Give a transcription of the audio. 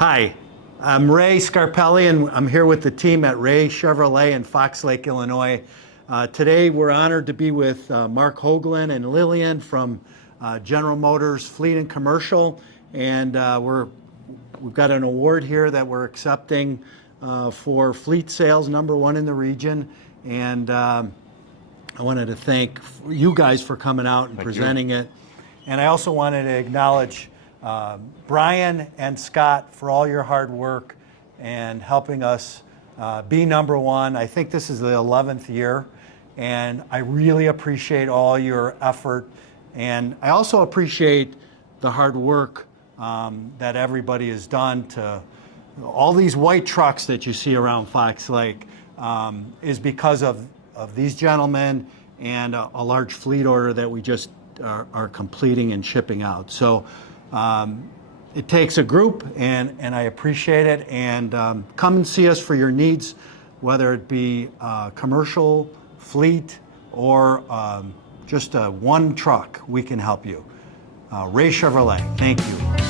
Hi, I'm Ray Scarpelli, and I'm here with the team at Ray Chevrolet in Fox Lake, Illinois. Today, we're honored to be with Mark Hoagland and Lillian from General Motors Fleet and Commercial, and we've got an award here that we're accepting for fleet sales, #1 in the region. And I wanted to thank you guys for coming out and presenting it. And I also wanted to acknowledge Brian and Scott for all your hard work and helping us be #1. I think this is the 11th year, and I really appreciate all your effort. And I also appreciate the hard work that everybody has done to all these white trucks that you see around Fox Lake is because of these gentlemen and a large fleet order that we just are completing and shipping out. So it takes a group, and I appreciate it. And come and see us for your needs, whether it be commercial, fleet, or just one truck. We can help you. Ray Chevrolet, thank you.